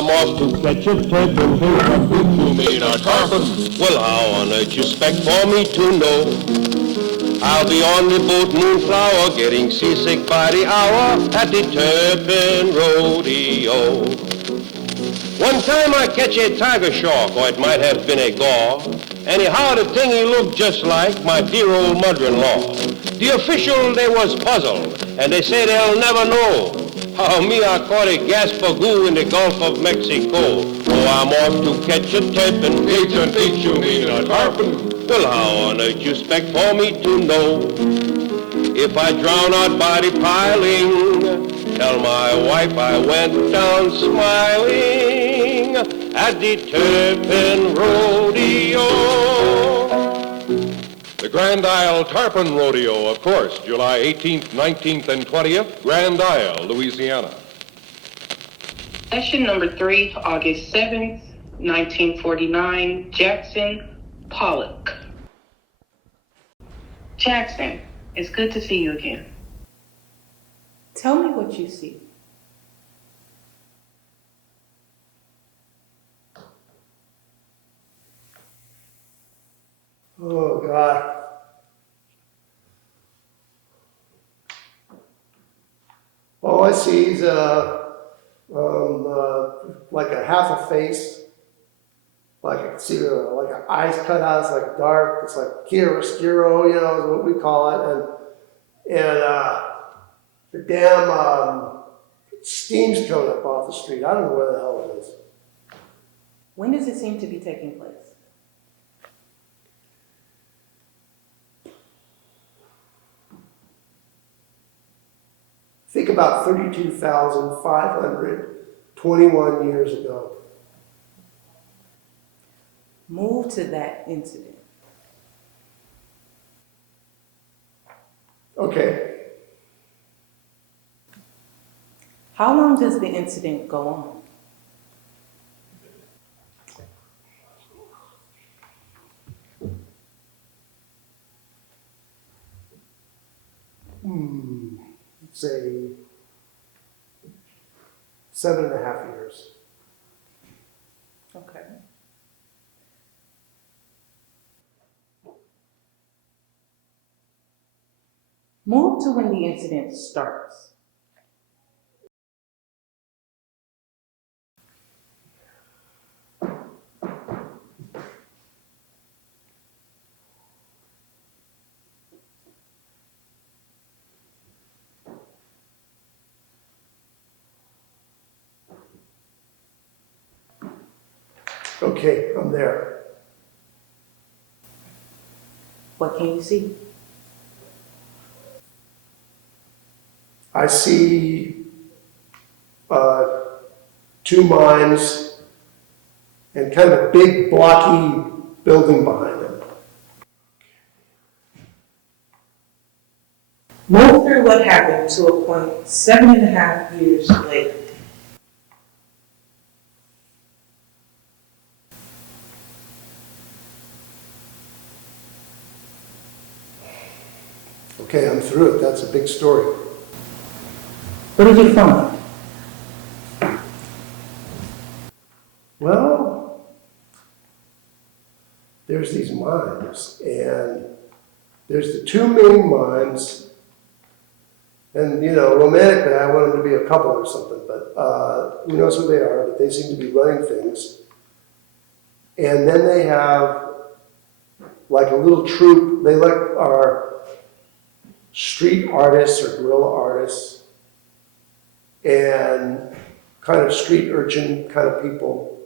I'm off to catch a turpin. You mean a tarpon? Well, how on earth you expect for me to know? I'll be on the boat Moonflower, getting seasick by the hour at the Turpin Rodeo. One time I catch a tiger shark, or it might have been a gaur. Anyhow, the thing he looked just like my dear old mother-in-law. The official, they was puzzled, and they say they'll never know how me I caught a gaspargoo in the Gulf of Mexico. Oh, I'm off to catch a turpin. Teach you mean a tarpon? Well, how on earth you expect for me to know? If I drown out by the piling, tell my wife I went down smiling at the Turpin Rodeo. The Grand Isle Tarpon Rodeo, of course, July 18th, 19th, and 20th, Grand Isle, Louisiana. Session number 3, August 7th, 1949, Jackson, Pollock. Jackson, it's good to see you again. Tell me what you see. Oh, God. All I see is like a half a face. Like I can see like an eyes cut out. It's like dark. It's like chiaroscuro, you know, is what we call it. And the damn steam's coming up off the street. I don't know where the hell it is. When does it seem to be taking place? Think about 32,521 years ago. Move to that incident. Okay. How long does the incident go on? Say 7.5 years. Okay. Move to when the incident starts. Okay, I'm there. What can you see? I see 2 mimes and kind of a big blocky building behind them. Move through what happened to a point 7.5 years later. Okay, I'm through it. That's a big story. What did you find? Well, there's these mimes, and there's the 2 main mimes, and you know, romantically, I want them to be a couple or something, but who knows who they are, but they seem to be running things. And then they have like a little troupe. They are street artists or guerrilla artists and kind of street urchin kind of people.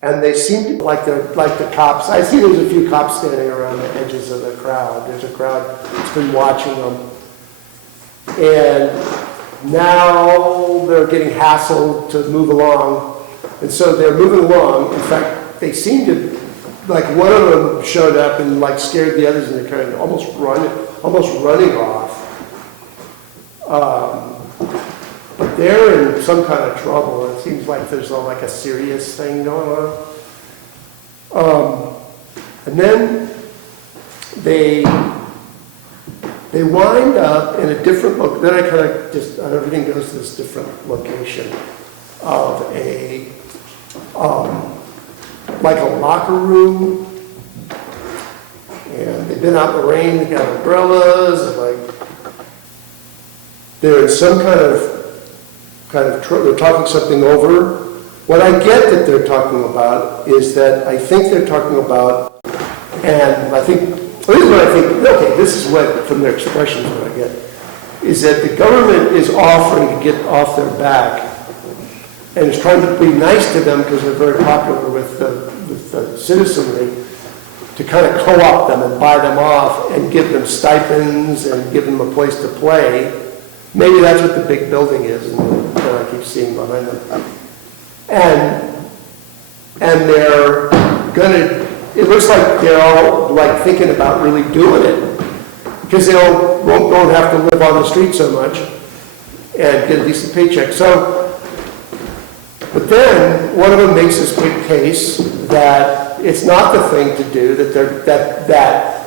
And they seem to like the cops. I see there's a few cops standing around the edges of the crowd. There's a crowd that's been watching them. And now they're getting hassled to move along. And so they're moving along. In fact, they seem to, like one of them showed up and like scared the others, and they're kind of almost running off. But they're in some kind of trouble. It seems like there's like a serious thing going on. And then they wind up in a different location. Then I kind of everything goes to this different location. of like a locker room. And they've been out in the rain, they got umbrellas, and like, they're in some kind of they're talking something over. What I get that they're talking about is that I think they're talking about, and I think, this is what I think, okay, this is what, from their expressions, what I get, is that the government is offering to get off their back and is trying to be nice to them because they're very popular with the citizenry, to kind of co-opt them and buy them off and give them stipends and give them a place to play. Maybe that's what the big building is that I keep seeing behind them. And they're gonna, it looks like they're all like thinking about really doing it because they won't have to live on the street so much and get a decent paycheck. So, but then one of them makes this big case that it's not the thing to do, that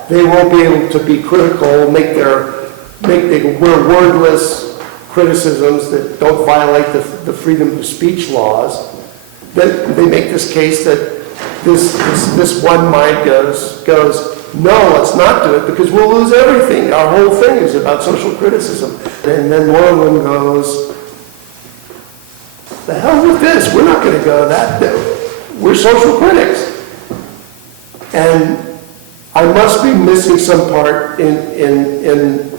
they won't be able to be critical, they wear wordless criticisms that don't violate the freedom of speech laws. That they make this case that this one mind goes, no, let's not do it because we'll lose everything. Our whole thing is about social criticism. And then one of them goes, the hell with this, we're not going to go that, we're social critics. And I must be missing some part in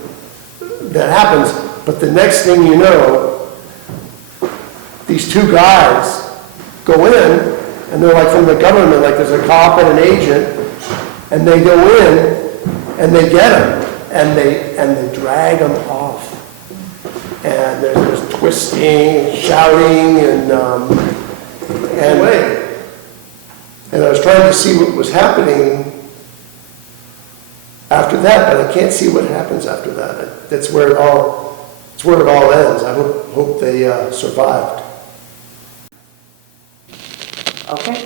that happens, but the next thing you know, these two guys go in, and they're like from the government, like there's a cop and an agent, and they go in, and they get them, and they drag them off. And there's twisting, shouting, and I was trying to see what was happening after that, but I can't see what happens after that. That's where it all ends. I hope they survived. Okay.